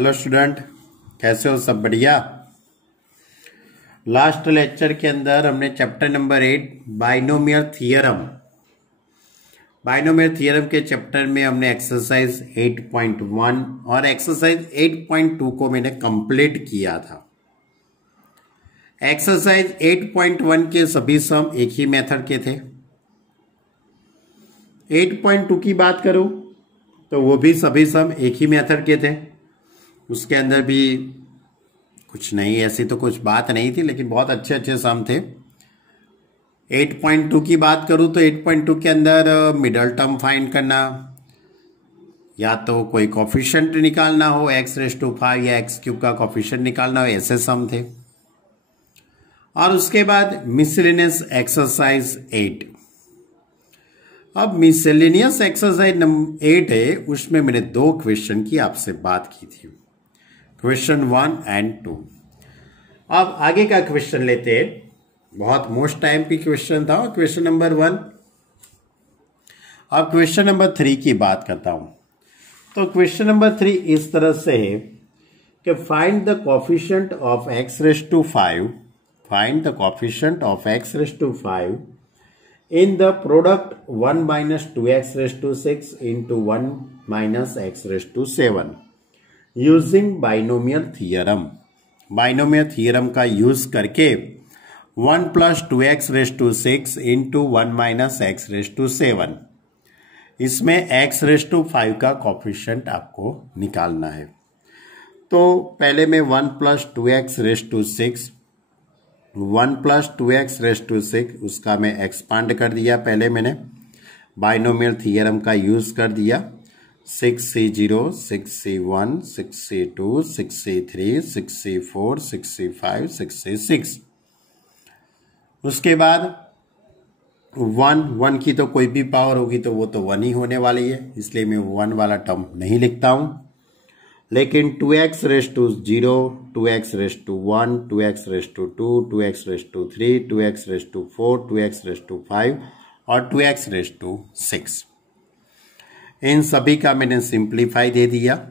Hello student, कैसे हो? सब बढ़िया। लास्ट लेक्चर के अंदर हमने चैप्टर नंबर 8 बाइनोमियल थ्योरम के चैप्टर में हमने एक्सरसाइज 8.1 और एक्सरसाइज 8.2 को मैंने कंप्लीट किया था। एक्सरसाइज 8.1 के सभी सम एक ही मेथड के थे। 8.2 की बात करूं तो वो भी सभी सम एक ही मेथड के थे। उसके अंदर भी कुछ नहीं, ऐसी तो कुछ बात नहीं थी, लेकिन बहुत अच्छे अच्छे सम थे। 8.2 की बात करूं तो 8.2 के अंदर मिडल टर्म फाइंड करना, या तो कोई कोफिशिएंट निकालना हो x⁵5 या x³ का कोफिशिएंट निकालना हो, ऐसे सम थे। और उसके बाद मिसलेनियस एक्सरसाइज 8। अब मिसलेनियस एक्सरसाइज नंबर 8 है, उसमें मैंने 2 क्वेश्चन की आपसे बात की थी, क्वेश्चन 1 एंड 2। अब आगे का क्वेश्चन लेते हैं। बहुत मोस्ट टाइम की क्वेश्चन था, क्वेश्चन नंबर 1। अब क्वेश्चन नंबर 3 की बात करता हूं। तो क्वेश्चन नंबर 3 इस तरह से है कि find the coefficient of x⁵5, find the coefficient of x⁵5 in the product 1 minus 2x⁵6 into 1 minus x⁵7 using binomial theorem। Binomial theorem का यूज करके 1 plus 2x⁵6 into 1 minus x⁵7, इसमें x⁵5 का coefficient आपको निकालना है। तो पहले मैं 1 plus 2x⁵6 उसका मैं एक्सपांड कर दिया। पहले मैंने बाइनोमियल थ्योरम का यूज कर दिया। 6c0, 6c1, 6c2, 6c3, 6c4, 6c5, 6c6। उसके बाद 1 की तो कोई भी पावर होगी तो वो तो 1 ही होने वाली है, इसलिए मैं 1 वाला टर्म नहीं लिखता हूं। लेकिन 2x⁵0, 2x⁵1, 2x⁵2, 2x⁵3, 2x⁵4, 2x⁵5 और 2x⁵6, इन सभी का मैंने सिंप्लीफाई दे दिया।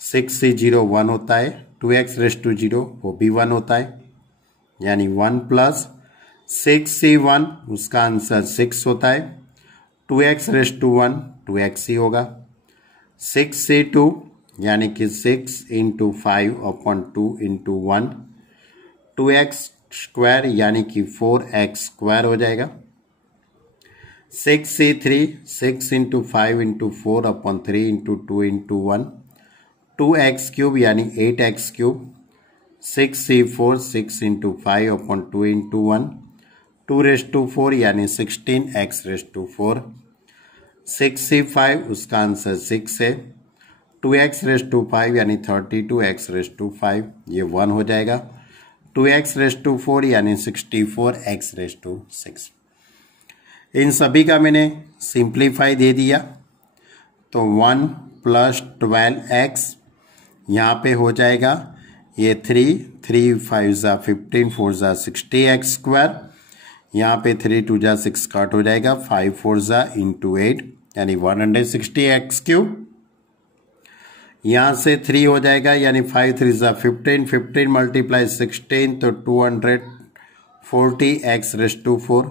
6c0 1 होता है, 2x⁵0 वो भी 1 होता है, यानी 1 प्लस 6c1 उसका आंसर 6 होता है। 2x⁵1 2x ही होगा। 6c2 यानी कि 6 इंटू 5 अपॉन 2 इंटू 1, 2x² यानी कि 4x² हो जाएगा। 6c3 6 into 5 into 4 upon 3 into 2 into 1, 2x³ यानी 8x³। 6c4 6 into 5 upon 2 into 1, 2⁴ यानी 16x⁴। 6c5 उसका आंसर 6 है। 2x⁵5 यानी 32x⁵5, ये 1 हो जाएगा। 2x⁴ यानी 64x⁶। इन सभी का मैंने सिंप्लीफाई दे दिया। तो 1 प्लस 12x यहाँ पे हो जाएगा, ये 3 5 ज़ा 15 4 ज़ा 60x²। यहाँ पे 3 2 ज़ा 6 कट हो जाएगा, 5 4 ज़ा इंटू 8 यानी 160x³। यहाँ से 3 हो जाएगा, यानी 5 3 ज़ा 15, 15 मल्टीप्लाई 16 तो 240x⁴।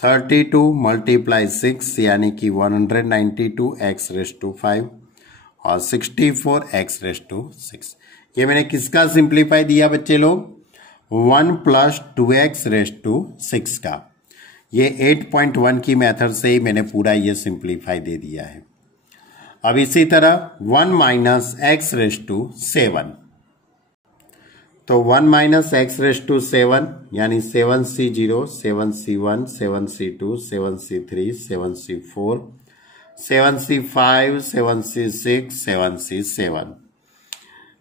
32 मल्टीप्लाई 6 यानी कि 192x⁵5 और 64x⁶। ये मैंने किसका सिंप्लीफाई दिया बच्चे लोग? 1 प्लस 2x⁵6 का। ये 8.1 की मेथड से ही मैंने पूरा ये सिंप्लीफाई दे दिया है। अब इसी तरह 1 माइनस x⁵7, तो 1 माइनस x⁵7 यानी 7c0, 7c1, 7c2, 7c3, 7c4, 7c5, 7c6, 7c7।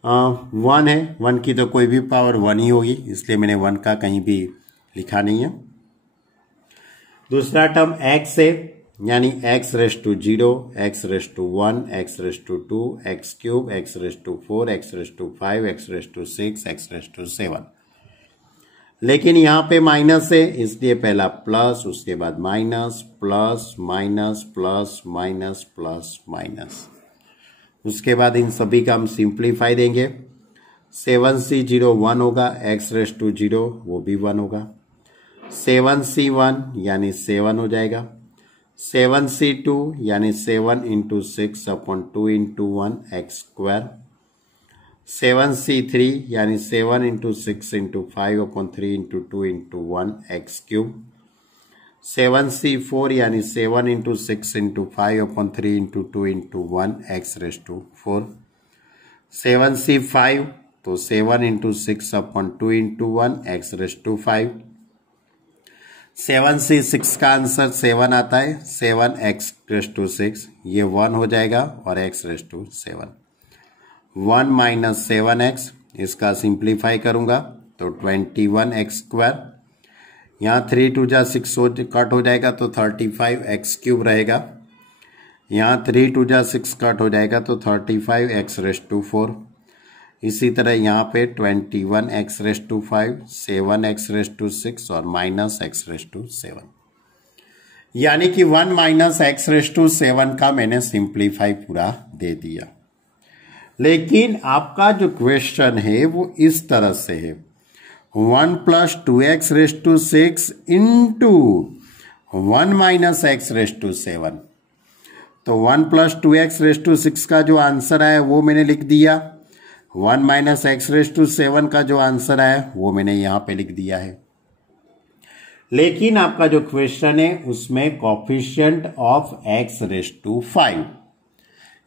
1 है, 1 की तो कोई भी पावर 1 ही होगी, इसलिए मैंने 1 का कहीं भी लिखा नहीं है। दूसरा टर्म x है, यानी x⁵0, x⁵1, x⁵2, x³ x⁵4, x⁵5, x⁵6, x⁵7। लेकिन यहाँ पे माइनस है, इसलिए पहला प्लस, उसके बाद minus, plus minus plus minus plus minus. उसके बाद इन सभी का हम सिंप्लीफाई देंगे। 7c0 1 होगा, x रेस टू 0 वो भी 1 होगा। 7c1 यानी 7 हो जाएगा। 7c2 यानी 7 into 6 upon 2 into 1 x square. 7c3 यानी 7 into 6 into 5 upon 3 into 2 into 1 x cube. 7c4 यानी 7 into 6 into 5 upon 3 into 2 into 1 x raise to 4। 7c5 तो 7 into 6 upon 2 into 1 x raise to 5। 7c6 का answer 7 आता है, 7 x raise to 6 ये 1 हो जाएगा और x raise to 7। 1 minus 7x इसका सिंप्लीफाई करूंगा तो 21 एक्स स्क्वायर। यहाँ 3 2 जा 6 कट हो जाएगा तो 35 एक्स क्यूब रहेगा। यहाँ 3 2 जा 6 कट हो जाएगा तो 35 एक्स रेस टू 4। इसी तरह यहाँ पे 21 x raise to 5, 7 x raise to 6 और माइनस एक्स रेस टू 7। यानी कि 1 माइनस एक्स रेस टू 7 का मैंने सिंप्लीफाई पूरा दे दिया। लेकिन आपका जो क्वेश्चन है वो इस तरह से है, 1 plus 2x raise to 6 into 1 minus x raise to 7। तो 1 प्लस 2x रेस टू 6 का जो आंसर आया वो मैंने लिख दिया। 1 माइनस एक्स रेस टू 7 का जो आंसर आया वो मैंने यहां पे लिख दिया है। लेकिन आपका जो क्वेश्चन है उसमें coefficient of x raise to 5,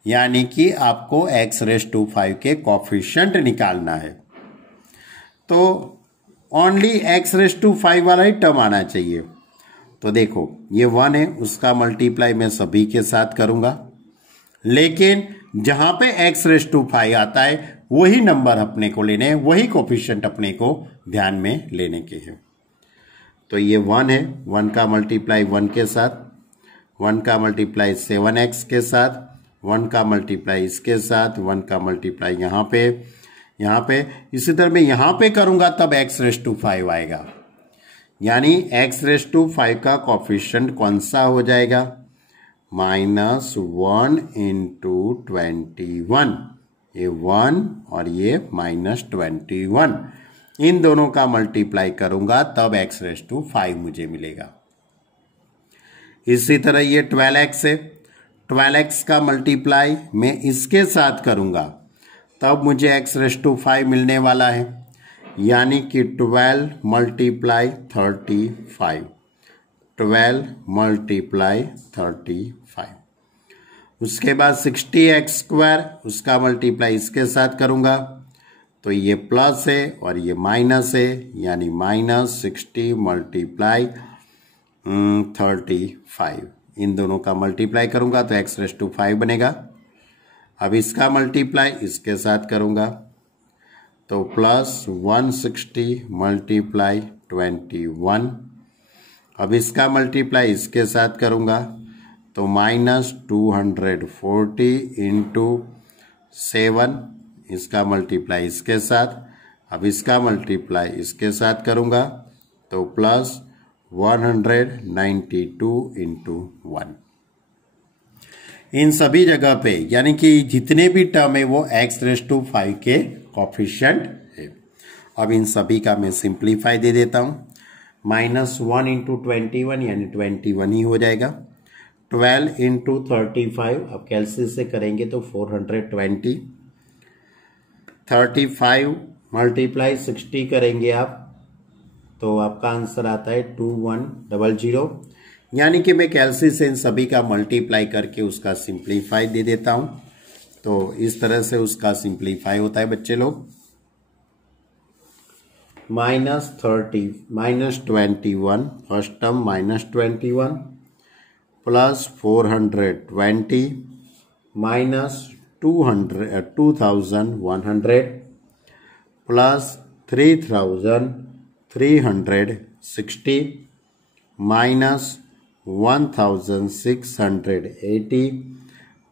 यानी कि आपको x रेस टू 5 के कोफिशिएंट निकालना है। तो ओनली x रेस टू 5 वाला ही टर्म आना चाहिए। तो देखो ये 1 है, उसका मल्टीप्लाई मैं सभी के साथ करूंगा, लेकिन जहां पे x रेस टू 5 आता है वही नंबर अपने को लेने हैं, वही कोफिशिएंट अपने को ध्यान में लेने के हैं। तो ये 1 है, 1 का मल्टीप्लाई 1 के साथ, 1 का मल्टीप्लाई 7x के साथ, 1 का मल्टीप्लाई इसके साथ, 1 का मल्टीप्लाई यहाँ पे इसी तरह मैं यहाँ पे करूंगा तब x रेस टू 5 आएगा। यानी x रेस टू 5 का कोफिशिएंट कौन सा हो जाएगा, -1 इंटू 21। ये 1 और ये -21, इन दोनों का मल्टीप्लाई करूंगा तब x रेस टू 5 मुझे मिलेगा। इसी तरह ये 12x है, 12x का मल्टीप्लाई मैं इसके साथ करूंगा तब मुझे x रेस टू 5 मिलने वाला है। यानी कि 12 मल्टीप्लाई 35, 12 मल्टीप्लाई 35। उसके बाद 60x स्क्वायर, उसका मल्टीप्लाई इसके साथ करूंगा तो ये प्लस है और ये माइनस है, यानी -60 मल्टीप्लाई 35। इन दोनों का मल्टीप्लाई करूंगा तो x रेस टू 5 बनेगा। अब इसका मल्टीप्लाई इसके साथ करूंगा तो प्लस 160 मल्टीप्लाई 21। अब इसका मल्टीप्लाई इसके साथ करूंगा तो -240 इंटू 7, इसका मल्टीप्लाई इसके साथ। अब इसका मल्टीप्लाई इसके साथ करूंगा तो प्लस 192 इंटू 1। इन सभी जगह पे यानी कि जितने भी टर्म है वो x रेस टू 5 के कोफिशिएंट है। अब इन सभी का मैं सिंप्लीफाई दे देता हूं। -1 इंटू 21 यानी 21 ही हो जाएगा। 12 इंटू 35, अब कैलकुलेट से करेंगे तो 420। 35 मल्टीप्लाई 60 करेंगे आप तो आपका आंसर आता है 2100। यानी कि मैं कैलकुलेट से इन सभी का मल्टीप्लाई करके उसका सिंप्लीफाई दे देता हूं। तो इस तरह से उसका सिंप्लीफाई होता है बच्चे लोग। -30 -21, first term -21 plus 420 -2100 plus 3360 -1680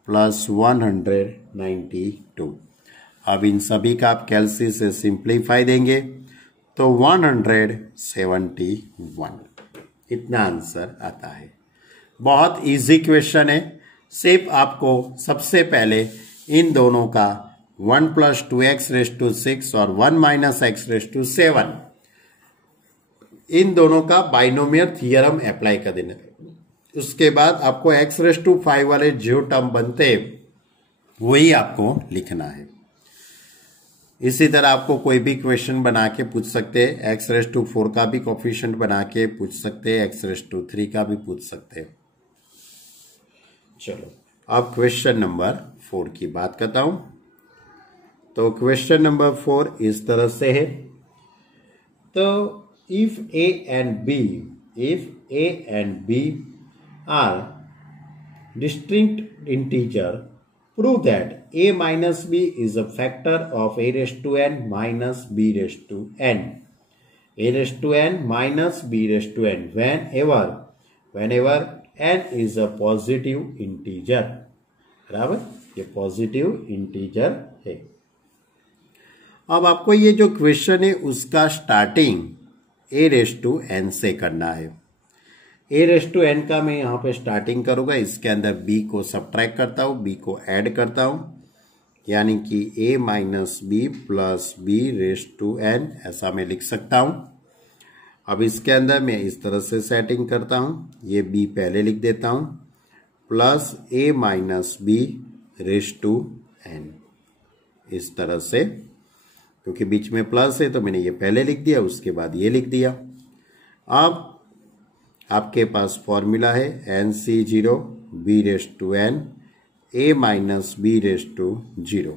plus 192। अब इन सभी का आप कैलकुलेट से सिंप्लीफाई देंगे तो 171, इतना आंसर आता है। बहुत इजी क्वेश्चन है। सिर्फ आपको सबसे पहले इन दोनों का 1 + 2x⁻6 और 1 - x⁻7 इन दोनों का बाइनोमियल थियरम अप्लाई कर देना। उसके बाद आपको x⁻5 वाले जो टर्म बनते वही आपको लिखना है। इसी तरह आपको कोई भी क्वेश्चन बना के पूछ सकते हैं, x⁻4 का भी कोफिशिएंट बना के पूछ सकते हैं, x⁻3 का भी पूछ सकते हैं। चलो अब क्वेश्चन नंबर 4 की बात करता हूं। तो क्वेश्चन नंबर 4 इस तरह से है। तो if a and b are distinct integer, prove that a minus b is a factor of a⁻n minus b⁻n. a⁻n minus b⁻n whenever n is a positive integer। बराबर, ये पॉजिटिव इंटीजर है। अब आपको ये जो क्वेश्चन है उसका starting a⁻n से करना है। a⁻n का मैं यहाँ पे स्टार्टिंग करूंगा, इसके अंदर b को सब्ट्रैक्ट करता हूँ, b को ऐड करता हूँ, यानी कि a - b + b⁻n ऐसा मैं लिख सकता हूँ। अब इसके अंदर मैं इस तरह से सेटिंग करता हूँ, ये b पहले लिख देता हूँ प्लस a - b⁻n इस तरह से, क्योंकि बीच में प्लस है तो मैंने ये पहले लिख दिया, उसके बाद ये लिख दिया। अब आपके पास फॉर्मूला है NC0 b⁻n a - b⁻0।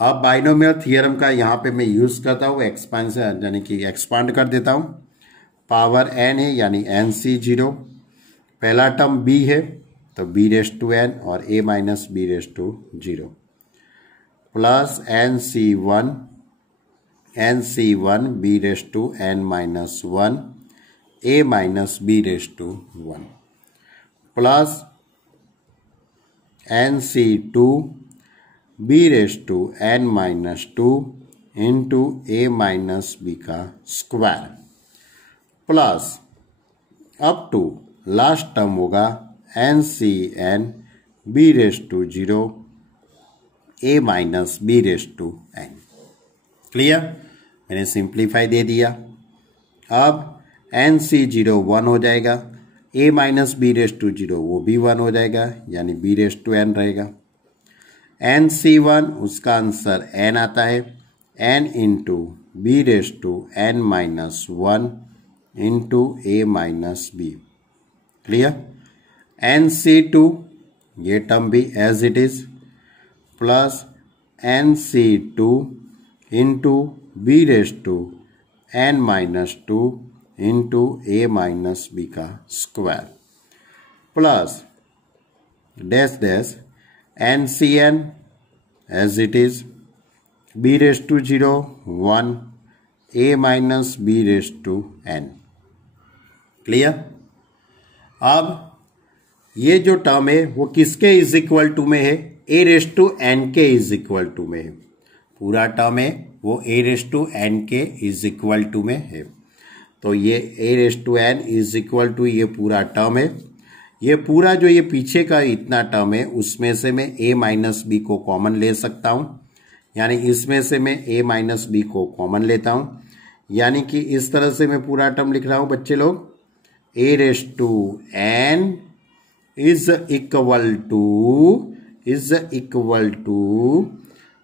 अब बाइनोमियल थियरम का यहाँ पे मैं यूज करता हूँ, एक्सपेंशन यानी कि एक्सपांड कर देता हूँ। पावर n है यानी NC0, पहला टर्म b है तो b⁻n और a - b⁻0 plus NC1 b⁻n - 1 a - b⁻1 plus NC2 b⁻n - 2 into a - b का square plus up to last term होगा NCn b⁻0 a - b⁻n। Clear, मैंने सिंप्लीफाई दे दिया। अब NC0 1 हो जाएगा, a - b⁻0 वो भी 1 हो जाएगा, यानी b⁻n रहेगा। NC1 उसका आंसर n आता है, n into b⁻n - 1 into a - b। Clear. NC2 ये टर्म भी as it is plus NC2 into b⁻n - 2 into a - b का square plus dash dash NCn as it is b⁻0 1 a - b⁻n। Clear. अब ये जो term है वो किसके is equal to में है, a⁻n के इज इक्वल टू में है। पूरा टर्म है वो a⁻n के इज इक्वल टू में है। तो ये a⁻n इज इक्वल टू ये पूरा टर्म है। ये पूरा जो ये पीछे का इतना टर्म है उसमें से मैं a - b को कॉमन ले सकता हूं, यानी इसमें से मैं a - b को कॉमन लेता हूं, यानी कि इस तरह से मैं पूरा टर्म लिख रहा हूं बच्चे लोग। a⁻n is equal to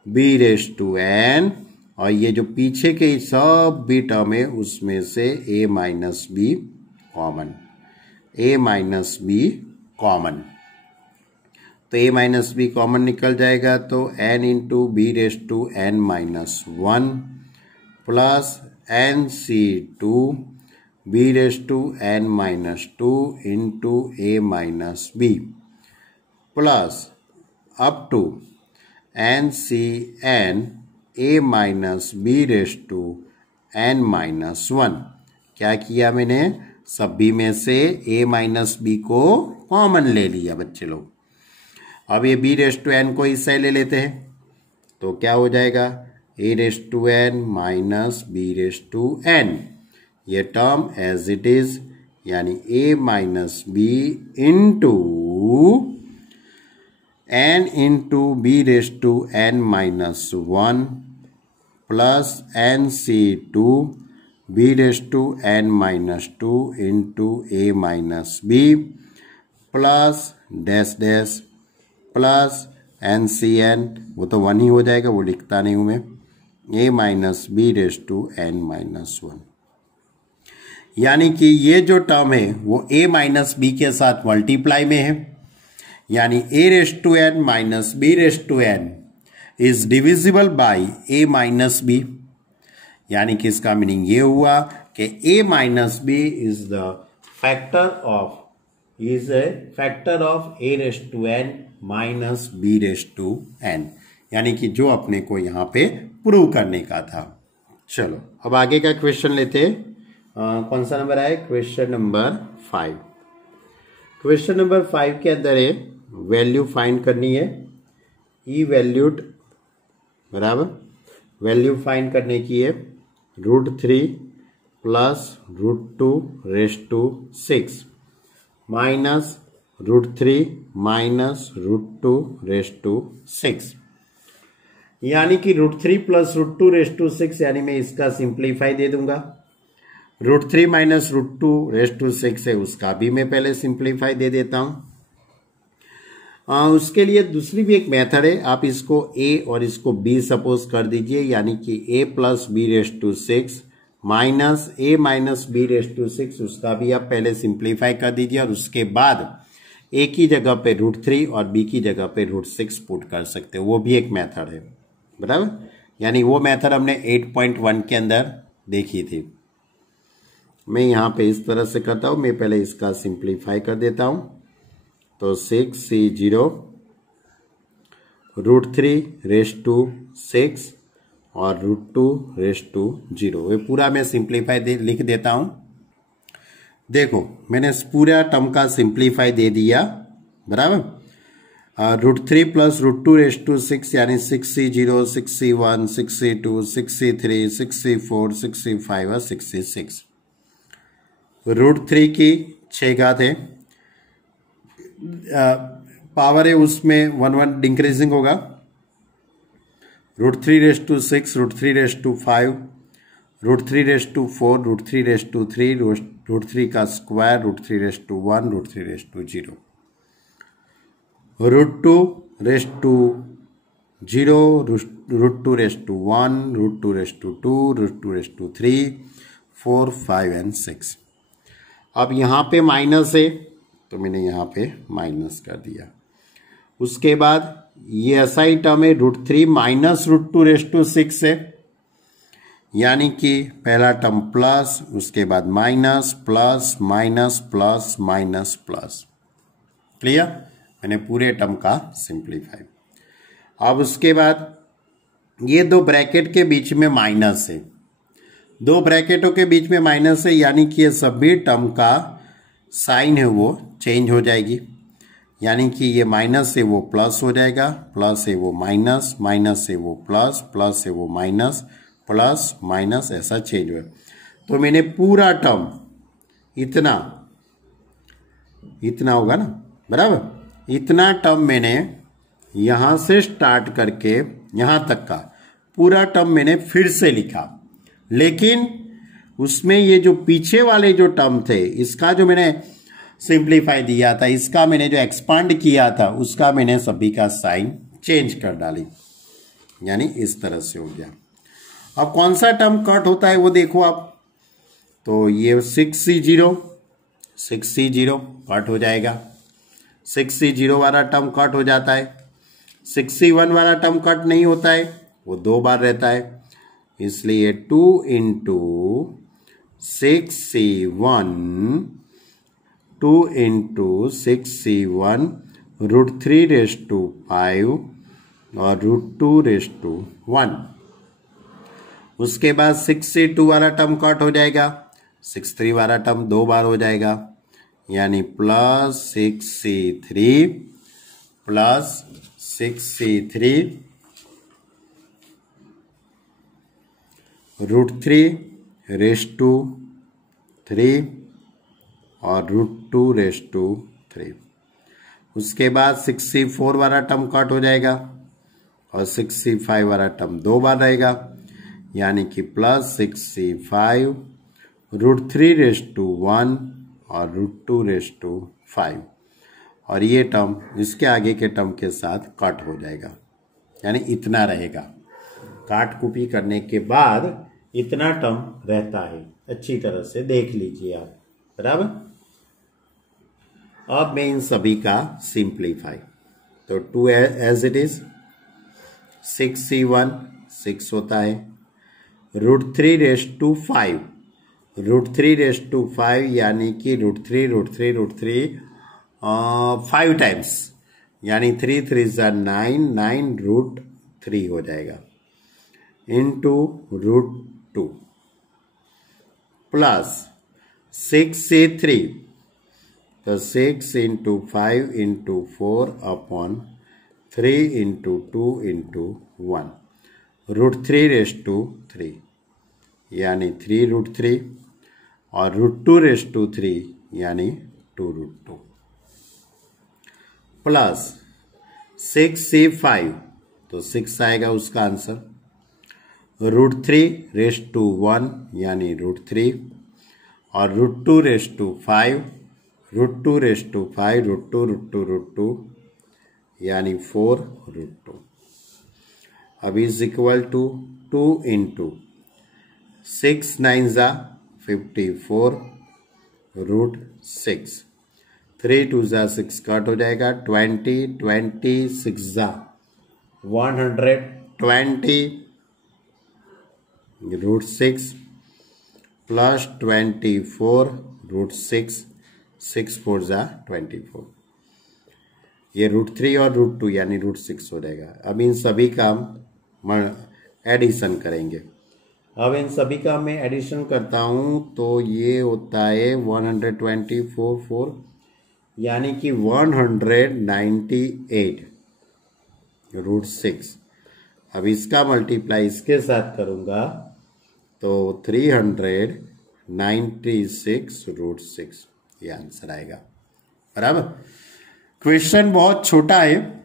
b⁻n और ये जो पीछे के सब भी टर्म है उसमें से a - b कॉमन, तो a - b कॉमन निकल जाएगा, तो n into b⁻n - 1 plus NC2 b⁻n - 2 into a - b plus up to NCn a - b⁻n - 1। क्या किया मैंने, सभी में से a - b को कॉमन ले लिया बच्चे लोग। अब ये b⁻n को इस साइड ले लेते हैं, तो क्या हो जाएगा a⁻n - b⁻n, ये टर्म एज इट इज, यानी a - b into n into b raise to n minus 1 plus n c two b raise to n minus 2 into a minus b plus dash dash plus n c n, वो तो 1 ही हो जाएगा, वो लिखता नहीं हूं मैं, a minus b raise to n minus 1। यानी कि ये जो टर्म है वो a माइनस बी के साथ मल्टीप्लाई में है, यानी a raise to n minus b raise to n is divisible by a minus b. यानी कि इसका मीनिंग ये हुआ कि a minus b is the factor of a raise to n minus b raise to n, यानी कि जो अपने को यहां पे प्रूव करने का था। चलो अब आगे का क्वेश्चन लेते हैं। कौन सा नंबर है? Question number 5। क्वेश्चन नंबर 5 के अंदर है वैल्यू फाइंड करनी है, ई वैल्यूड बराबर वैल्यू फाइंड करने की है √3 plus √2 raise to 6 minus √3 minus √2 raise to 6, यानी कि √3 प्लस √2 रेस टू 6, यानी मैं इसका सिंप्लीफाई दे दूंगा। √3 माइनस √2 रेस टू 6 है, उसका भी मैं पहले सिंप्लीफाई दे देता हूं। उसके लिए दूसरी भी एक मेथड है, आप इसको a और इसको b सपोज कर दीजिए, यानी कि a plus b raise to 6 minus a minus b raise to 6, उसका भी आप पहले सिंप्लीफाई कर दीजिए और उसके बाद a की जगह पे √3 और b की जगह पे √6 पुट कर सकते हो, वो भी एक मेथड है बराबर। यानी वो मेथड हमने 8.1 के अंदर देखी थी। मैं यहां पे इस तरह से करता हूं, मैं पहले इसका सिंप्लीफाई कर देता हूं, तो 6c0 √3 रेस टू 6 और √2 रेस टू 0, ये पूरा मैं सिंप्लीफाई लिख देता हूं। देखो मैंने इस पूरा टर्म का सिंप्लीफाई दे दिया बराबर। √3 प्लस √2 रेस टू 6, यानी 6c0 6c1 6c2 6c3 6c4 6c5 और 6c6। √3 की 6 घात है, पावर है उसमें 1 1 इंक्रीजिंग होगा। √3 raise to 6 √3 raise to 5 √3 raise to 4 √3 raise to 3 √3 का square √3 raise to 1 √3 raise to 0 √2 raise to 0 √2 raise to 1 √2 raise to 2 √2 raise to 3 4 5 and 6। अब यहाँ पे माइनस है तो मैंने यहाँ पे माइनस कर दिया। उसके बाद ये ऐसा ही टर्म है √3 माइनस √2 रेस टू 6 है, यानी कि पहला टर्म प्लस, उसके बाद minus plus minus plus minus plus. Clear? मैंने पूरे टर्म का सिंप्लीफाई। अब उसके बाद ये दो ब्रैकेट के बीच में माइनस है, दो ब्रैकेटों के बीच में माइनस है, यानी कि ये सभी टर्म का साइन है वो चेंज हो जाएगी, यानी कि ये माइनस है वो प्लस हो जाएगा, प्लस है वो माइनस, माइनस है वो प्लस, प्लस है वो माइनस, प्लस माइनस, ऐसा चेंज हुआ। तो मैंने पूरा टर्म इतना होगा ना बराबर, इतना टर्म मैंने यहां से स्टार्ट करके यहां तक का पूरा टर्म मैंने फिर से लिखा, लेकिन उसमें ये जो पीछे वाले जो टर्म थे इसका जो मैंने सिंप्लीफाई दिया था, इसका मैंने जो एक्सपांड किया था उसका मैंने सभी का साइन चेंज कर डाली, यानी इस तरह से हो गया। अब कौन सा टर्म कट होता है वो देखो आप, तो ये 6c0 कट हो जाएगा, 6c0 वाला टर्म कट हो जाता है, 6c1 वाला टर्म कट नहीं होता है, वो 2 बार रहता है, इसलिए 2 into 6c1 2 into 6c1 √3 raise to 5 और √2 रेस टू 1। उसके बाद 6c2 वाला टर्म कट हो जाएगा, 6c3 वाला टर्म 2 बार हो जाएगा, यानी plus 6c3 plus 6c3 √3 raise to 3 और √2 रेस टू 3। उसके बाद 64 वाला टर्म कट हो जाएगा और 65 वाला टर्म 2 बार रहेगा, यानी कि प्लस 65 √3⁻1 और √2⁵5, और ये टर्म इसके आगे के टर्म के साथ कट हो जाएगा, यानी इतना रहेगा। काट कुपी करने के बाद इतना टर्म रहता है। अच्छी तरह से देख लीजिए आप, बराबर। अब मैं इन सभी का सिंप्लीफाई, तो 2 एज इट इज, 6c1 6 होता है, √3⁵5, √3⁵5 यानी कि √3 5 टाइम्स, यानी 3 3 9, 9√3 हो जाएगा, इंटू √2 प्लस 6c3, तो 6 × 5 × 4 अपॉन 3 × 2 × 1, √3⁵3 यानी 3√3 और √2⁵3 यानी 2√2 प्लस 6c5, तो 6 आएगा उसका आंसर, √3⁵1 यानी √3 और √2⁵5, √2⁵5 √2 यानी 4√2। अब इज इक्वल टू 2 × 6 9 54 √6, 3 2 6 कट हो जाएगा, 20 26 120 √6 प्लस 24 √6, 6 4 24, ये √3 और √2 यानी √6 हो जाएगा। अब इन सभी का हम एडिशन करेंगे। अब इन सभी का मैं एडिशन करता हूं तो ये होता है 124 यानी कि 198 √6। अब इसका मल्टीप्लाई इसके साथ करूंगा तो 396 √6, ये आंसर आएगा, बराबर। क्वेश्चन बहुत छोटा है,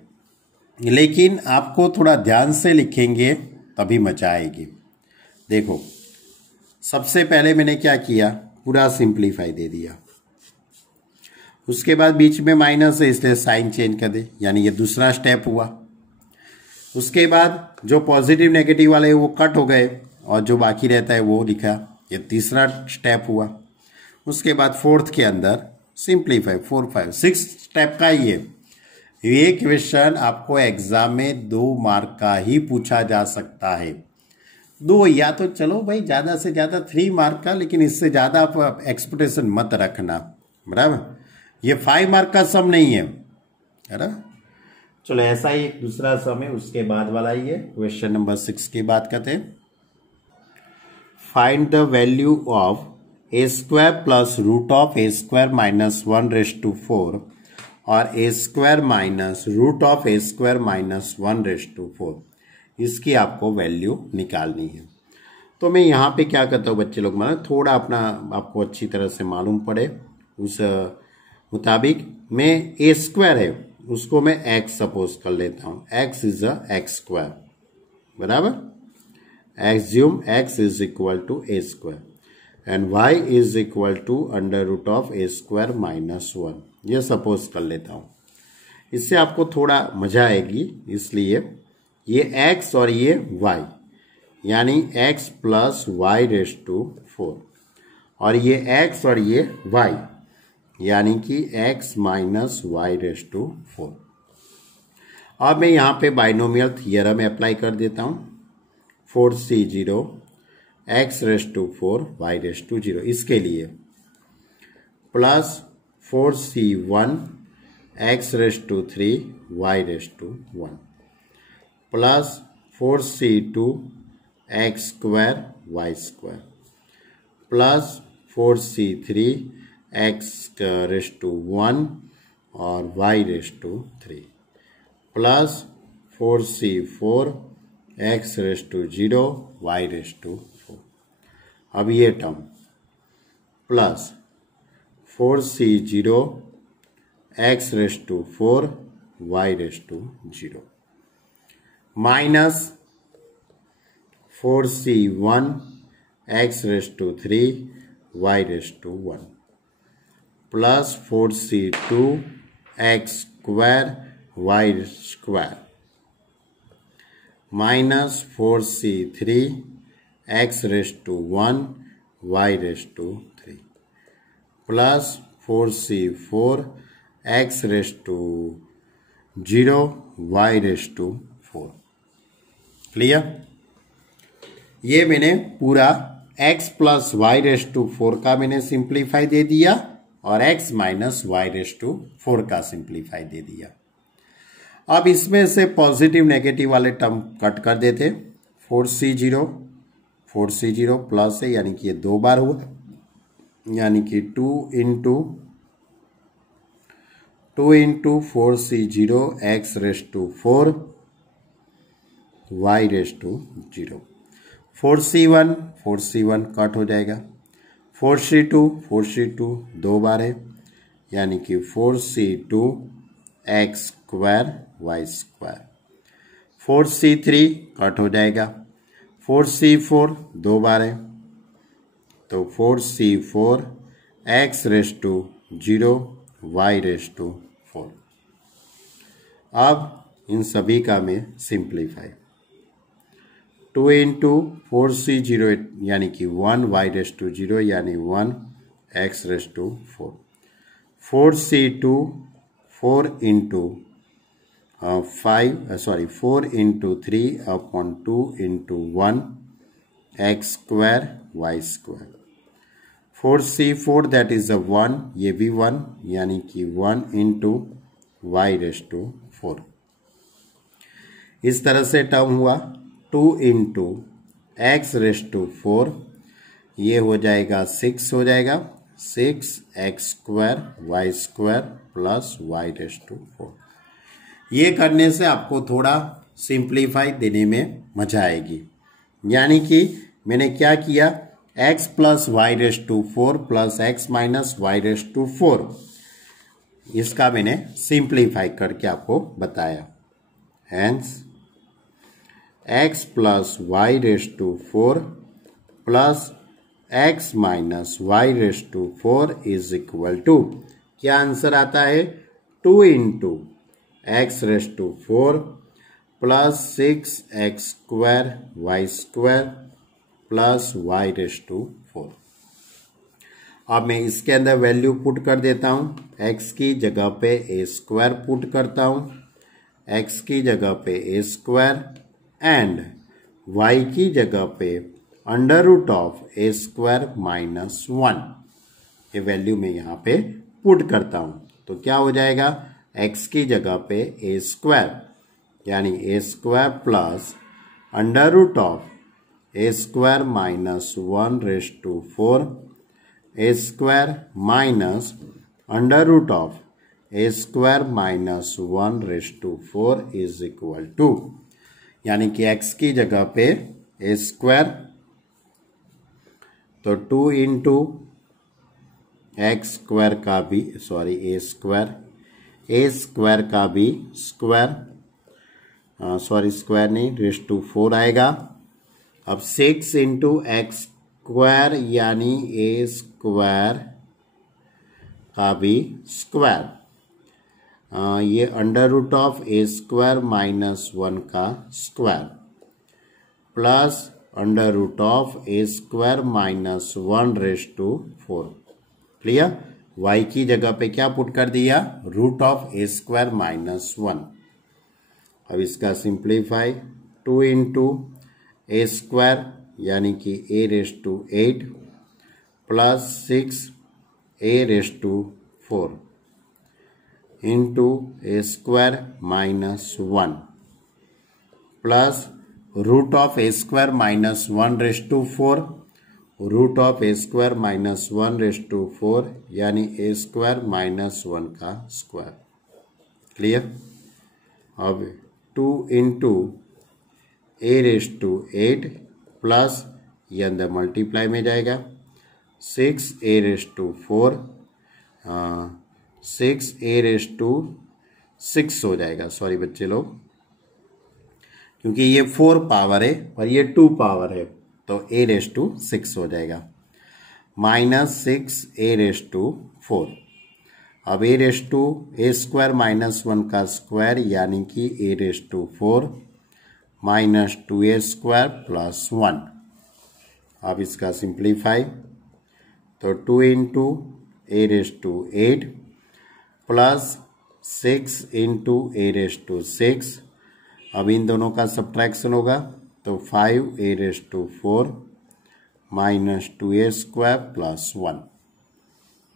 लेकिन आपको थोड़ा ध्यान से लिखेंगे तभी मजा आएगी। देखो, सबसे पहले मैंने क्या किया, पूरा सिंप्लीफाई दे दिया, उसके बाद बीच में माइनस है इसलिए साइन चेंज कर दे, यानी ये दूसरा स्टेप हुआ। उसके बाद जो पॉजिटिव नेगेटिव वाले वो कट हो गए और जो बाकी रहता है वो लिखा, ये तीसरा स्टेप हुआ। उसके बाद फोर्थ के अंदर सिंप्लीफाई, 4 5 6 स्टेप का ही है। ये क्वेश्चन आपको एग्जाम में 2 मार्क का ही पूछा जा सकता है, 2 या तो चलो भाई ज़्यादा से ज़्यादा 3 मार्क का, लेकिन इससे ज़्यादा आप एक्सपेक्टेशन मत रखना, बराबर। ये 5 मार्क का सम नहीं है, बराबर। चलो ऐसा ही एक दूसरा सम है, उसके बाद वाला ही है। क्वेश्चन नंबर 6 की बात करते हैं। Find the value of a² plus √a² minus 1/4 और a² माइनस √a² माइनस 1/4, इसकी आपको वैल्यू निकालनी है। तो मैं यहाँ पे क्या करता हूँ बच्चे लोग, मतलब थोड़ा अपना आपको अच्छी तरह से मालूम पड़े उस मुताबिक, मैं a² है उसको मैं x सपोज कर लेता हूँ, x इज x², बराबर। Assume x is equal to a² and y is equal to √a² minus 1, ये सपोज कर लेता हूँ। इससे आपको थोड़ा मजा आएगी, इसलिए ये x और ये y, यानी x प्लस y⁴, और ये x और ये y, यानी कि x माइनस y⁴। अब मैं यहाँ पे बाइनोमियल थियरम अप्लाई कर देता हूँ, 4c0 x⁴ y⁴, इसके लिए plus 4c1 x⁵ y⁴ plus 4c2 x² y² plus 4c3 x⁴ और y⁴ plus 4c4 x⁴ y⁴। अब ये term plus 4c0 x raise to 4 y raise to 0 minus 4c1 x raise to 3 y raise to 1 plus 4c2 x square y square minus 4c3 x raise to 1 y raise to 3 plus 4c4 x raise to 0 y raise to 4। Clear? ये मैंने पूरा x plus y raise to 4 का मैंने simplify दे दिया और x minus y raise to 4 का simplify दे दिया। अब इसमें से पॉजिटिव नेगेटिव वाले टर्म कट कर देते। 4c0 प्लस है यानी कि ये 2 बार हुआ, यानी कि 2 into 4c0 x raise to 4 y raise to 0। 4c1 cut हो जाएगा। 4c2 2 बार है यानी कि 4c2 x square y square. 4c3 cut हो जाएगा। 4c4 2 बार है तो 4c4 x raise to 0 y raise to 4। अब इन सभी का मैं सिंप्लीफाई 2 इंटू 4c0 यानी कि 1 वाई रेस टू 0 यानी 1 x raise to 4। 4c2 4 into 3 upon 2 into 1 x square y square. 4c4 that is 1, ये भी 1 यानी कि 1 इंटू वाई रेस टू 4। इस तरह से टर्म हुआ 2 इंटू एक्स रेस टू 4, ये हो जाएगा 6 हो जाएगा 6 x square y square plus y raise to 4। ये करने से आपको थोड़ा सिंप्लीफाई देने में मजा आएगी। यानी कि मैंने क्या किया, x plus y raise to 4 plus x minus y raise to 4, इसका मैंने सिंप्लीफाई करके आपको बताया। Hence x plus y raise to 4 plus x minus y raise to 4 is equal to, क्या आंसर आता है, 2 into x raise to 4 plus 6 x square y square plus y raise to 4। अब मैं इसके अंदर वैल्यू पुट कर देता हूं। x की जगह पे ए स्क्वायर पुट करता हूं, x की जगह पे ए स्क्वायर एंड y की जगह पे under root of a square minus 1, ये वैल्यू मैं यहाँ पे पुट करता हूं। तो क्या हो जाएगा, x की जगह पे ए स्क्वायर यानी a square plus under root of a square minus 1 raise to 4 a square minus under root of a square minus 1 raise to 4 is equal to, यानी कि x की जगह पे ए स्क्वायर, तो 2 इंटू एक्स स्क्वायर का भी ए square का भी स्क्वायर, स्क्वायर नहीं रेस टू 4 आएगा। अब 6 इंटू एक्स स्क्वायर यानी ए स्क्वायर का भी स्क्वायर, ये under root of a square minus 1 का square plus under root of a square minus 1 raise to 4। Clear? y की जगह पे क्या पुट कर दिया, root of a square minus 1। अब इसका सिंप्लीफाई 2 इंटू ए स्क्वायर यानी कि a raise to 8 plus 6 a raise to 4 into a square minus 1 plus root of a square minus 1 raise to 4, root of a square minus 1 raise to 4 यानी a square minus 1 का square. Clear? अब 2 into a raise to 8 plus ये अंदर multiply में जाएगा 6 a raise to 4 6a⁻6 हो जाएगा। Sorry बच्चे लोग, क्योंकि ये 4 पावर है और ये 2 पावर है, तो a⁻6 हो जाएगा। -6a⁻4। अब a² -1 का स्क्वायर यानी कि a⁻4 -2a² + 1। अब इसका सिंप्लीफाई, तो 2 × a⁸ प्लस 6 × a⁶। अब इन दोनों का सब्ट्रैक्शन होगा, तो 5a⁴ -2a² + 1।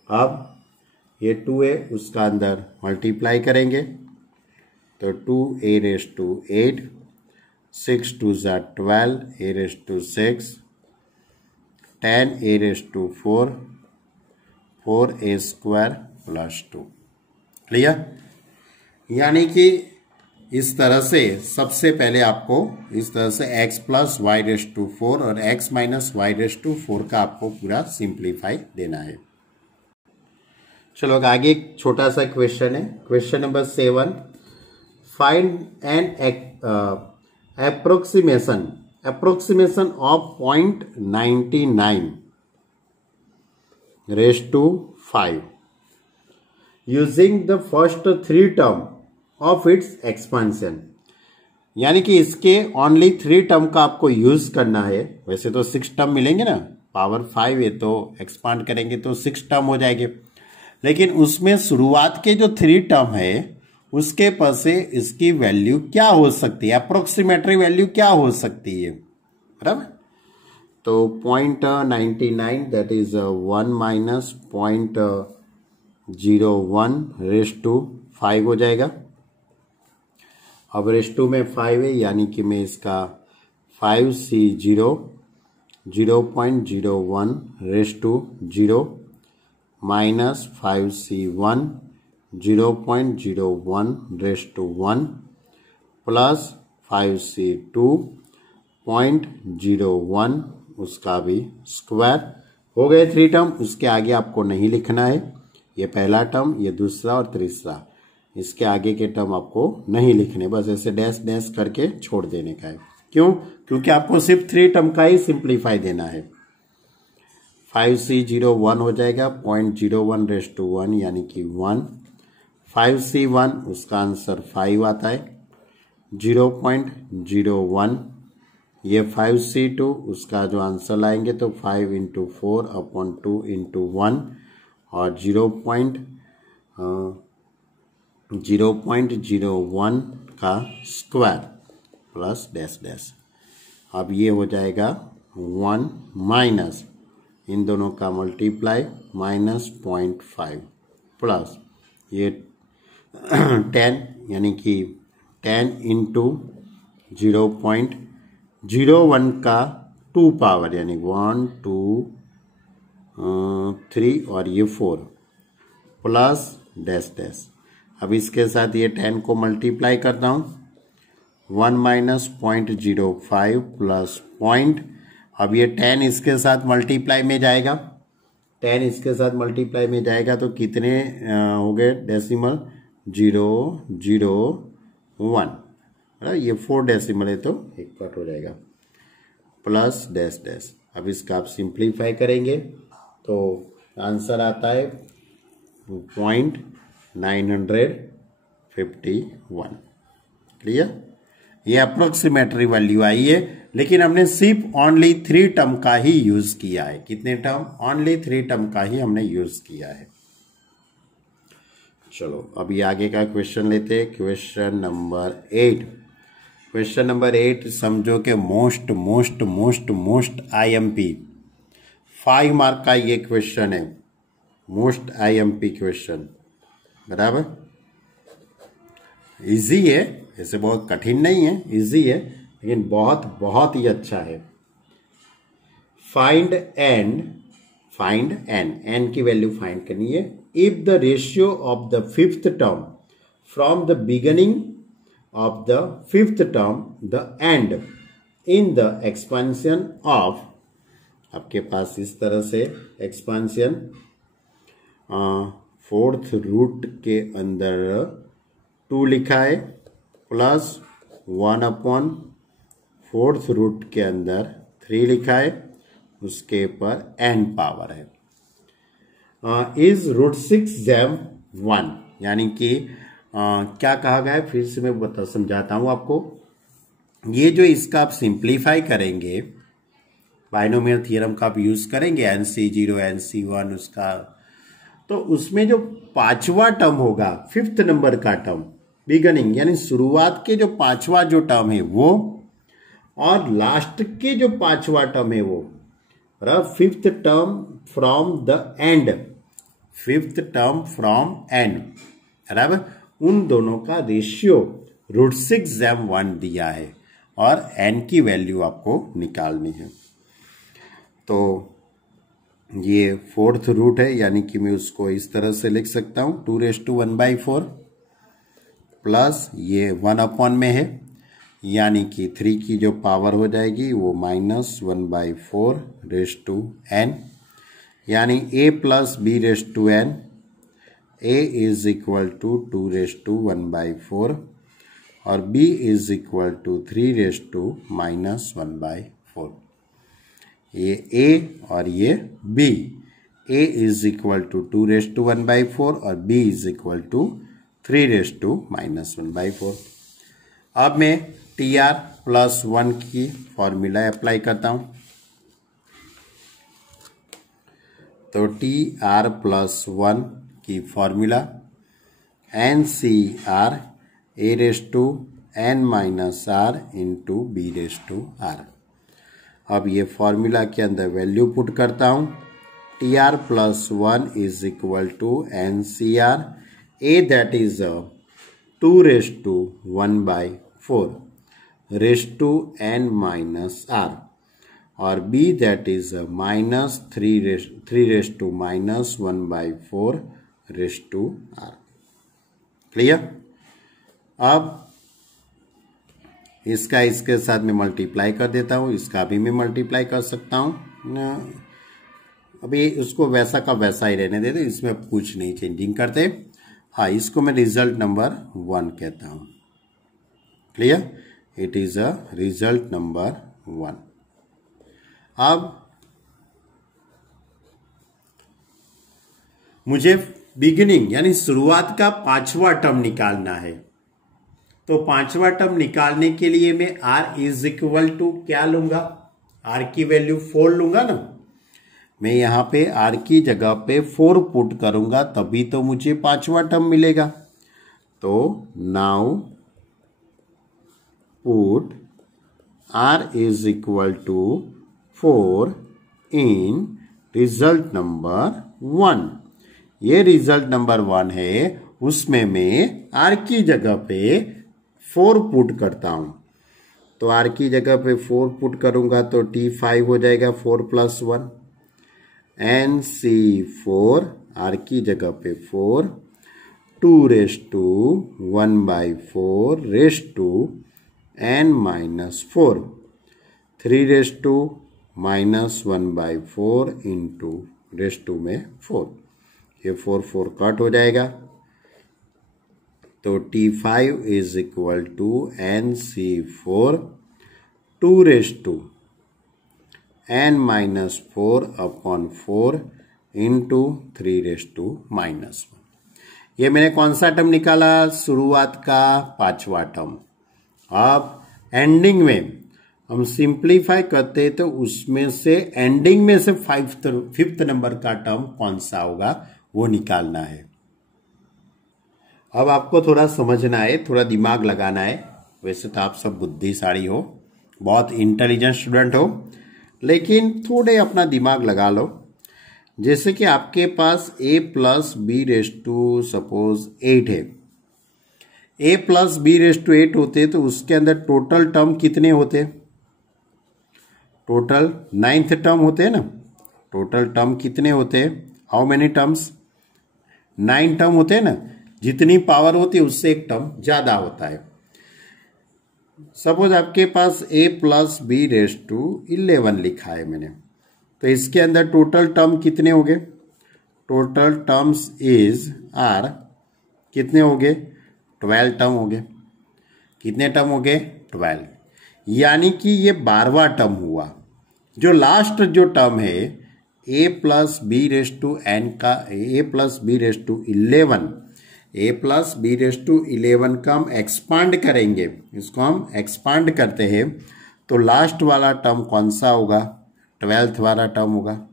अब ये 2 है, उसका अंदर मल्टीप्लाई करेंगे, तो 2a⁸, 6 2 12, a⁻6, 10a⁴, 4a² + 2। Clear? यानी कि इस तरह से सबसे पहले आपको इस तरह से x + y⁴ और x - y⁴ का आपको पूरा सिंप्लीफाई देना है। चलो आगे एक छोटा सा क्वेश्चन है, question number 7। Find an approximation of 0.99⁵ using the first 3 term of its expansion। यानी कि इसके ओनली 3 टर्म का आपको यूज करना है। वैसे तो 6 टर्म मिलेंगे ना, पावर 5 है तो एक्सपांड करेंगे तो 6 टर्म हो जाएंगे, लेकिन उसमें शुरुआत के जो 3 टर्म है उसके पर से इसकी वैल्यू क्या हो सकती है, अप्रोक्सीमेटरी वैल्यू क्या हो सकती है, बराबर। तो 0.99 दैट इज 1 - 0.01⁵5 हो जाएगा। अब रेश्टू में 5 है, यानी कि मैं इसका 5c0 0.01⁵0 -5c1 0.01⁵1 प्लस 5c2 0.01 उसका भी स्क्वायर हो गए 3 टर्म। उसके आगे आपको नहीं लिखना है, ये पहला टर्म, ये दूसरा और तीसरा, इसके आगे के टर्म आपको नहीं लिखने, बस ऐसे डैश डैश करके छोड़ देने का है। क्यों? क्योंकि आपको सिर्फ 3 टर्म का ही सिंप्लीफाई देना है। 5c0 1 हो जाएगा, 0.01⁵1 यानी कि 1। 5c1 उसका आंसर 5 आता है, 0.01। ये 5c2 उसका जो आंसर लाएंगे तो 5 × 4/2 × 1 और 0.01 का स्क्वायर प्लस डैश डैश। अब ये हो जाएगा 1 माइनस इन दोनों का मल्टीप्लाई -0.5 प्लस ये 10 यानी कि 10 × 0.01 का 2 पावर यानी 1 2 3 और ये 4 प्लस डैश डैश। अब इसके साथ ये 10 को मल्टीप्लाई करता हूँ, 1 - 0.05 प्लस पॉइंट। अब ये 10 इसके साथ मल्टीप्लाई में जाएगा, 10 इसके साथ मल्टीप्लाई में जाएगा तो कितने हो गए डेसिमल, 001। ये 4 डेसिमल है तो एक कट हो जाएगा, प्लस डैश डैश। अब इसका आप सिंप्लीफाई करेंगे तो आंसर आता है 0.951। क्लियर? ये अप्रोक्सीमेटरी वैल्यू आई है, लेकिन हमने सिर्फ ओनली 3 टर्म का ही यूज किया है। कितने टर्म? ओनली 3 टर्म का ही हमने यूज किया है। चलो अभी आगे का क्वेश्चन लेते हैं, क्वेश्चन नंबर 8। क्वेश्चन नंबर 8 समझो कि most most most most IMP 5 mark का ये क्वेश्चन है, मोस्ट IMP क्वेश्चन, बराबर। इजी है, ऐसे बहुत कठिन नहीं है, इजी है, लेकिन बहुत बहुत ही अच्छा है। फाइंड एन की वैल्यू फाइंड करनी है if the ratio of the 5th term from the beginning of the 5th term the and in the expansion of, आपके पास इस तरह से एक्सपेंशन फोर्थ रूट के अंदर 2 लिखा है प्लस 1 / फोर्थ रूट के अंदर 3 लिखा है, उसके ऊपर n पावर है। इज √6 जैम 1, यानी कि क्या कहा गया है, फिर से मैं समझाता हूं आपको। ये जो इसका आप सिंप्लीफाई करेंगे, बाइनोमियल थ्योरम का आप यूज करेंगे, NC0 NC1 उसका, तो उसमें जो पांचवा टर्म होगा, 5th नंबर का टर्म बिगनिंग, यानी शुरुआत के जो पांचवा जो टर्म है वो, और लास्ट के जो पांचवा टर्म है वो, 5th term from the end, 5th term from and, बराबर, उन दोनों का रेशियो √6 जैम 1 दिया है और n की वैल्यू आपको निकालनी है। तो ये फोर्थ रूट है, यानी कि मैं उसको इस तरह से लिख सकता हूं 2⁴ प्लस ये 1 में है, यानी कि 3 की जो पावर हो जाएगी वो -1/4⁴n, यानी a + b⁴n, a is equal to 2⁴ और b इज इक्वल टू 3⁻⁻⁴। ये a और ये b, a is equal to 2⁴ और b इज इक्वल टू 3⁻⁻⁴। अब मैं TR+1 की फॉर्मूला अप्लाई करता हूं। तो TR+1 की formula NCR a⁻n−r into b⁻r। अब ये फॉर्मूला के अंदर वैल्यू पुट करता हूं। TR+1 is equal to NCR, a that is 2⁴n−r और b that is -3⁻⁻⁴r। Clear? अब इसका इसके साथ में मल्टीप्लाई कर देता हूं, इसका भी मैं मल्टीप्लाई कर सकता हूं। अभी उसको वैसा का वैसा ही रहने देते, इसमें कुछ नहीं चेंजिंग करते। हाँ, इसको मैं रिजल्ट नंबर 1 कहता हूं। Clear? It is a result number 1। अब मुझे बिगिनिंग यानी शुरुआत का पांचवा टर्म निकालना है। तो पांचवा टर्म निकालने के लिए मैं r इज इक्वल टू क्या लूंगा, r की वैल्यू 4 लूंगा ना। मैं यहां पे r की जगह पे 4 पुट करूंगा, तभी तो मुझे पांचवा टर्म मिलेगा। तो now put r is equal to 4 in result number 1। ये रिजल्ट नंबर 1 है, उसमें मैं r की जगह पे 4 पुट करता हूं। तो r की जगह पे 4 पुट करूंगा तो T5 हो जाएगा 4 + 1, NC4 r की जगह पे 4, 2⁴(n−4) 3⁻⁻⁴ इंटू (⁻⁴) में 4, ये 4 कट हो जाएगा। तो T5 is equal to NC4 2⁻n−4/4 into 3⁻⁻1। ये मैंने कौन सा टर्म निकाला, शुरुआत का पांचवा टर्म। अब एंडिंग में हम सिंप्लीफाई करते हैं तो उसमें से एंडिंग में से 5th नंबर का टर्म कौन सा होगा वो निकालना है। अब आपको थोड़ा समझना है, थोड़ा दिमाग लगाना है। वैसे तो आप सब बुद्धिशाली हो, बहुत इंटेलिजेंट स्टूडेंट हो, लेकिन थोड़े अपना दिमाग लगा लो। जैसे कि आपके पास a + b⁵ सपोज 8 है, a + b⁵ होते तो उसके अंदर टोटल टर्म कितने होते, टोटल 9th टर्म होते हैं ना। टोटल टर्म कितने होते हैं, हाउ मेनी टर्म्स, 9 टर्म होते हैं ना। जितनी पावर होती है उससे एक टर्म ज्यादा होता है। सपोज आपके पास a + b⁵ 11 लिखा है मैंने, तो इसके अंदर टोटल टर्म कितने हो गए, टोटल टर्म्स इज आर कितने हो गए 12 टर्म हो गए। कितने टर्म हो गए 12, यानी कि ये 12वां टर्म हुआ। जो लास्ट जो टर्म है a plus b raise to n का a plus b raise to 11 a plus b raise to 11 का हम एक्सपांड करेंगे, इसको हम एक्सपांड करते हैं तो लास्ट वाला टर्म कौन सा होगा 12th वाला टर्म होगा।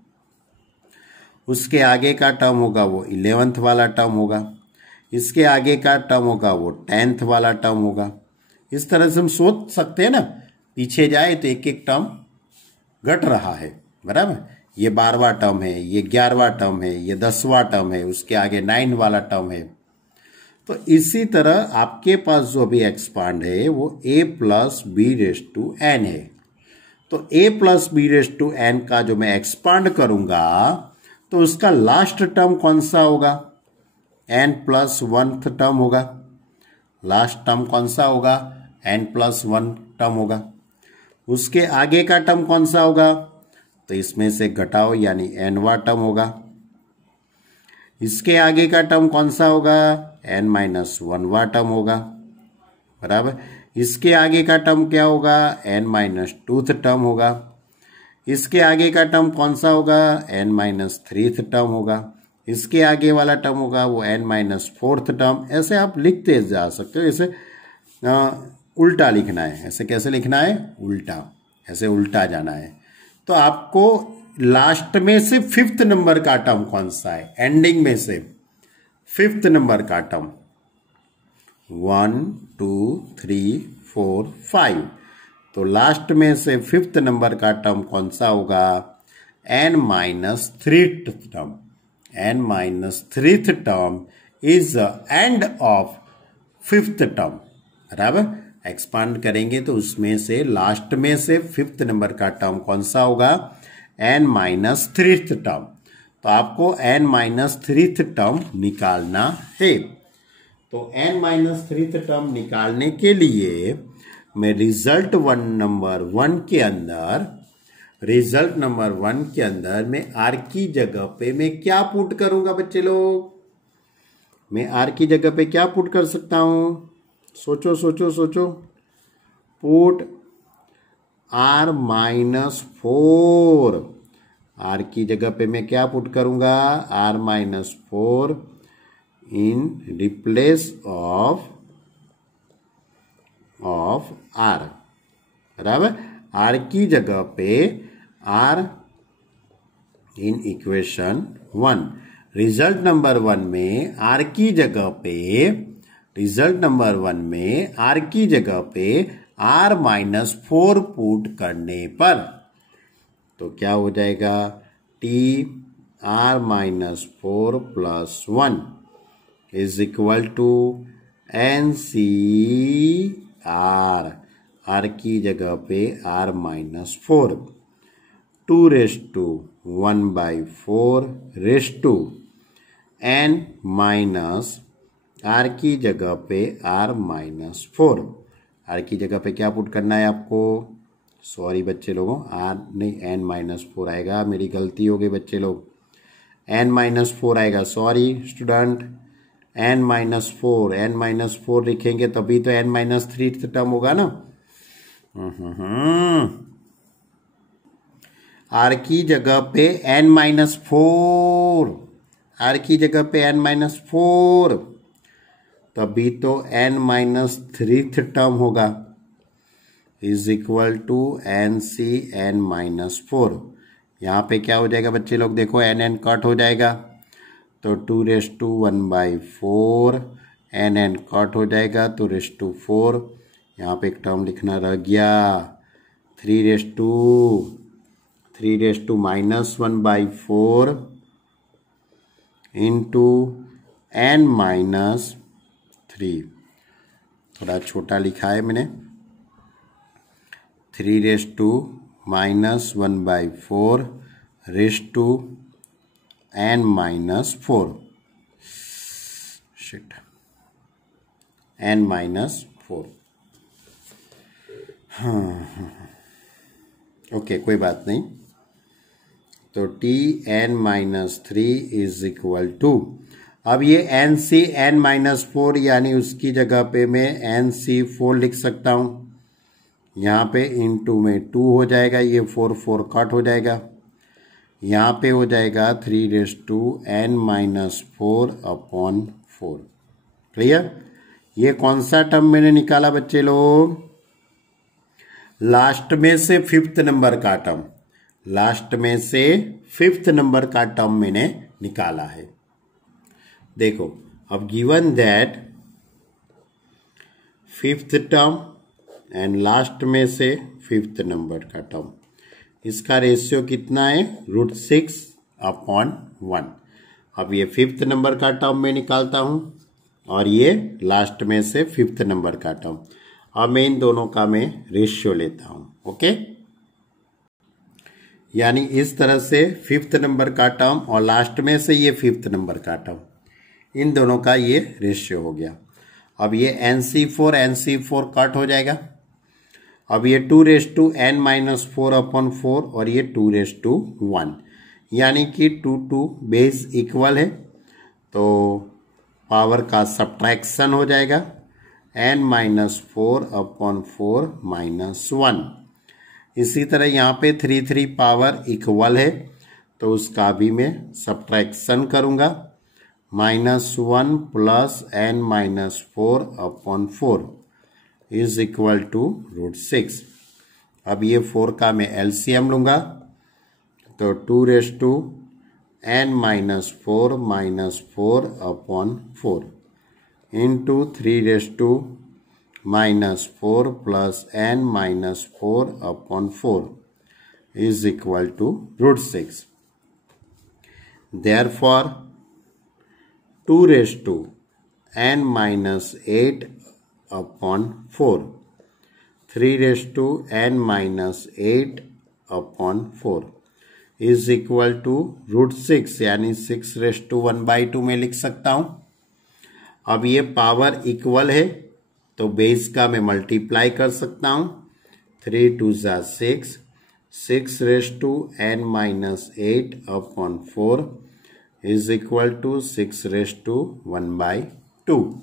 उसके आगे का टर्म होगा वो 11th वाला टर्म होगा। इसके आगे का टर्म होगा वो 10th वाला टर्म होगा। इस तरह से हम सोच सकते हैं ना, पीछे जाए तो एक एक टर्म घट रहा है, बराबर। ये 12वां टर्म है, ये 11वां टर्म है, ये 10वां टर्म है, उसके आगे 9 वाला टर्म है। तो इसी तरह आपके पास जो भी एक्सपांड है वो a plus b raise to n है। तो a plus b raise to n का जो मैं एक्सपांड करूंगा तो उसका लास्ट टर्म कौन सा होगा n प्लस 1th टर्म होगा। लास्ट टर्म कौन सा होगा n प्लस 1 टर्म होगा। उसके आगे का टर्म कौन सा होगा तो इसमें से घटाओ यानी nवां टर्म होगा। इसके आगे का टर्म कौन सा होगा n माइनस 1वां टर्म होगा, बराबर। इसके आगे का टर्म क्या होगा n माइनस 2th टर्म होगा। इसके आगे का टर्म कौन सा होगा n माइनस 3th टर्म होगा। इसके आगे वाला टर्म होगा वो n माइनस 4th टर्म। ऐसे आप लिखते जा सकते हो। ऐसे उल्टा लिखना है। ऐसे कैसे लिखना है उल्टा, ऐसे उल्टा जाना है। तो आपको लास्ट में से 5th नंबर का टर्म कौन सा है, एंडिंग में से 5th नंबर का टर्म 1 2 3 4 5। तो लास्ट में से 5th नंबर का टर्म कौन सा होगा n minus 3th term. n minus 3th term is end of 5th term, बराबर। एक्सपांड करेंगे तो उसमें से लास्ट में से 5th नंबर का टर्म कौन सा होगा n माइनस 3th टर्म। तो आपको n माइनस 3th टर्म निकालना है। तो n माइनस 3th टर्म निकालने के लिए मैं रिजल्ट नंबर 1 के अंदर मैं r की जगह पे मैं क्या पुट करूंगा बच्चे लोग। मैं r की जगह पे क्या पुट कर सकता हूं, सोचो सोचो सोचो। पुट r माइनस 4, r की जगह पे मैं क्या पुट करूंगा r minus 4 in replace of r, बराबर। r की जगह पे r in equation 1। Result number 1 में r की जगह पे r माइनस 4 पुट करने पर तो क्या हो जाएगा t r minus 4 plus 1 is equal to n c r। r की जगह पे r minus 4 2 raise to 1 by 4 raise to n minus r की जगह पे r माइनस 4। r की जगह पे क्या पुट करना है आपको, सॉरी बच्चे लोगों, r नहीं n माइनस 4 आएगा, मेरी गलती हो गई बच्चे लोग, n माइनस 4 आएगा, सॉरी स्टूडेंट। n माइनस 4 लिखेंगे तभी तो n माइनस 3 टर्म होगा ना। r की जगह पे n माइनस 4, r की जगह पे n माइनस 4 तभी तो n माइनस 3 टर्म होगा is equal to n c n minus 4। यहाँ पे क्या हो जाएगा बच्चे लोग, देखो n कट हो जाएगा तो 2 raise to 1 by 4 n cut हो जाएगा तो रेस टू 4। यहाँ पे एक टर्म लिखना रह गया 3 raise to minus 1 by 4 into n minus 3। थोड़ा छोटा लिखा है मैंने, 3 raise to minus 1 by 4 raise to n minus 4 शिट n माइनस 4। हाँ ओके कोई बात नहीं, तो Tn-3 इज इक्वल टू, अब ये Nc(n-4) यानी उसकी जगह पे मैं Nc4 लिख सकता हूँ। यहाँ पे इंटू में 2 हो जाएगा, ये 4 कट हो जाएगा, यहाँ पे हो जाएगा 3n-4/4। क्लियर? ये कौन सा टर्म मैंने निकाला बच्चे लोग? लास्ट में से 5th नंबर का टर्म, लास्ट में से 5th नंबर का टर्म मैंने निकाला है। देखो, अब given that 5th term and last में से 5th नंबर का टर्म, इसका रेशियो कितना है? √6/1। अब ये 5th नंबर का टर्म मैं निकालता हूं और ये लास्ट में से 5th नंबर का टर्म। अब मैं इन दोनों का मैं रेशियो लेता हूं। ओके, यानी इस तरह से 5th नंबर का टर्म और लास्ट में से ये 5th नंबर का टर्म, इन दोनों का ये रेशियो हो गया। अब ये Nc4 कट हो जाएगा। अब ये 2n-4/4 और ये 2/1, यानी कि 2 बेस इक्वल है, तो पावर का सब्ट्रैक्शन हो जाएगा, n-4/4 -1। इसी तरह यहाँ पे 3 पावर इक्वल है, तो उसका भी मैं सब्ट्रैक्शन करूंगा, -1 + n-4/4 इज इक्वल टू √6। अब ये 4 का मैं एलसीएम लूंगा, तो 2n-4 -4/4 into 3 -4 + n-4/4 is equal to √6। Therefore 2n-8/4, 3n-8/4 is equal to √6, यानी 6/1/2 में लिख सकता हूं। अब ये पावर इक्वल है, तो बेस का मैं मल्टीप्लाई कर सकता हूं, 3 × 2 = 6, 6n-8/4 इज इक्वल टू 6/1/2।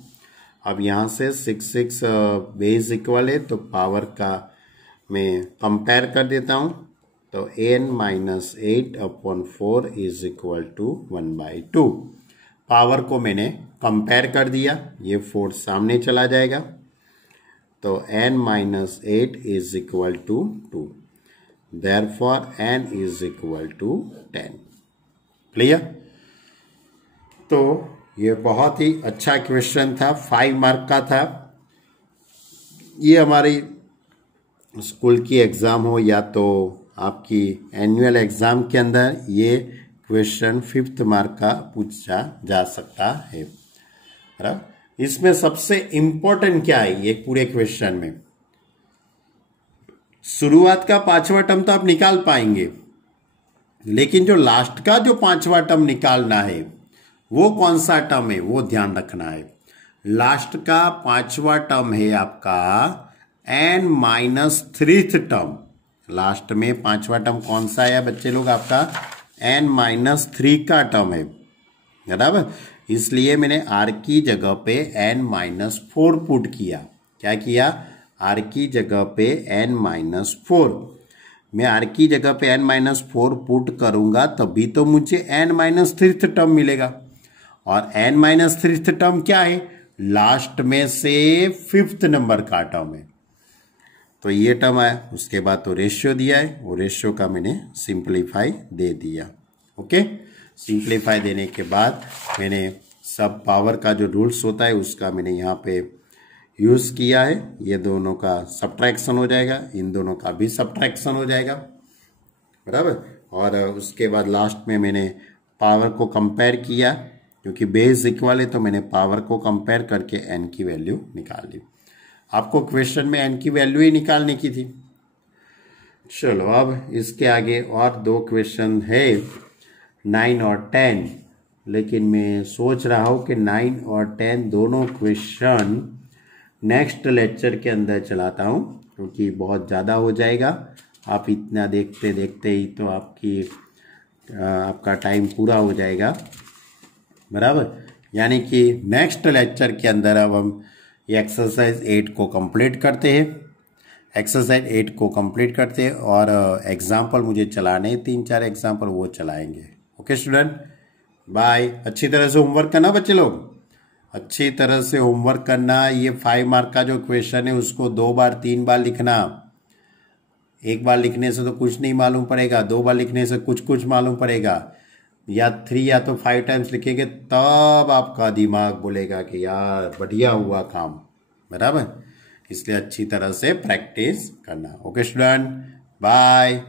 अब यहां से 6 बेस इक्वल है, तो पावर का मैं कंपेयर कर देता हूं, तो n-8/4 is equal to 1/2। Power को मैंने कंपेयर कर दिया, ये 4 सामने चला जाएगा, तो n-8 is equal to 2। Therefore n is equal to 10। Clear? तो ये बहुत ही अच्छा क्वेश्चन था, 5 मार्क का था। ये हमारी स्कूल की एग्जाम हो या तो आपकी एनुअल एग्जाम के अंदर ये क्वेश्चन 5th मार्क का पूछा जा सकता है। इसमें सबसे इंपॉर्टेंट क्या है ये पूरे क्वेश्चन में? शुरुआत का 5वां टर्म तो आप निकाल पाएंगे, लेकिन जो लास्ट का जो 5वां टर्म निकालना है वो कौन सा टर्म है वो ध्यान रखना है। लास्ट का 5वां टर्म है आपका n-3th टर्म। लास्ट में 5वां टर्म कौन सा है बच्चे लोग? आपका n-3 का टर्म है, बराबर। इसलिए मैंने r की जगह पे n-4 पुट किया। क्या किया? r की जगह पे n-4। मैं r की जगह पे n-4 पुट करूंगा तभी तो मुझे n-3th टर्म मिलेगा, और n-3th टर्म क्या है? लास्ट में से 5th नंबर का टर्म है। तो ये टर्म आया, उसके बाद तो रेशियो दिया है, वो रेशियो का मैंने सिंप्लीफाई दे दिया। ओके, सिंप्लीफाई देने के बाद मैंने सब पावर का जो रूल्स होता है उसका मैंने यहाँ पे यूज किया है। ये दोनों का सब्ट्रैक्शन हो जाएगा, इन दोनों का भी सब्ट्रैक्शन हो जाएगा, बराबर। और उसके बाद लास्ट में मैंने पावर को कंपेयर किया, क्योंकि बेस इक्वल है तो मैंने पावर को कंपेयर करके n की वैल्यू निकाल ली। आपको क्वेश्चन में n की वैल्यू ही निकालने की थी। चलो अब इसके आगे और 2 क्वेश्चन है, 9 और 10, लेकिन मैं सोच रहा हूं कि 9 और 10 दोनों क्वेश्चन नेक्स्ट लेक्चर के अंदर चलाता हूं, क्योंकि बहुत ज़्यादा हो जाएगा। आप इतना देखते देखते ही तो आपकी आपका टाइम पूरा हो जाएगा, बराबर। यानी कि नेक्स्ट लेक्चर के अंदर अब हम ये एक्सरसाइज 8 को कंप्लीट करते हैं। एक्सरसाइज 8 को कंप्लीट करते हैं और एग्जाम्पल मुझे चलाने 3-4 एग्जाम्पल वो चलाएंगे। Okay student, bye. अच्छी तरह से होमवर्क करना बच्चे लोग, अच्छी तरह से होमवर्क करना। ये 5 मार्क का जो क्वेश्चन है उसको 2 बार 3 बार लिखना। एक बार लिखने से तो कुछ नहीं मालूम पड़ेगा, 2 बार लिखने से कुछ कुछ मालूम पड़ेगा, या 3 या तो 5 टाइम्स लिखेंगे तब आपका दिमाग बोलेगा कि यार बढ़िया हुआ काम, बराबर। इसलिए अच्छी तरह से प्रैक्टिस करना। Okay student, bye.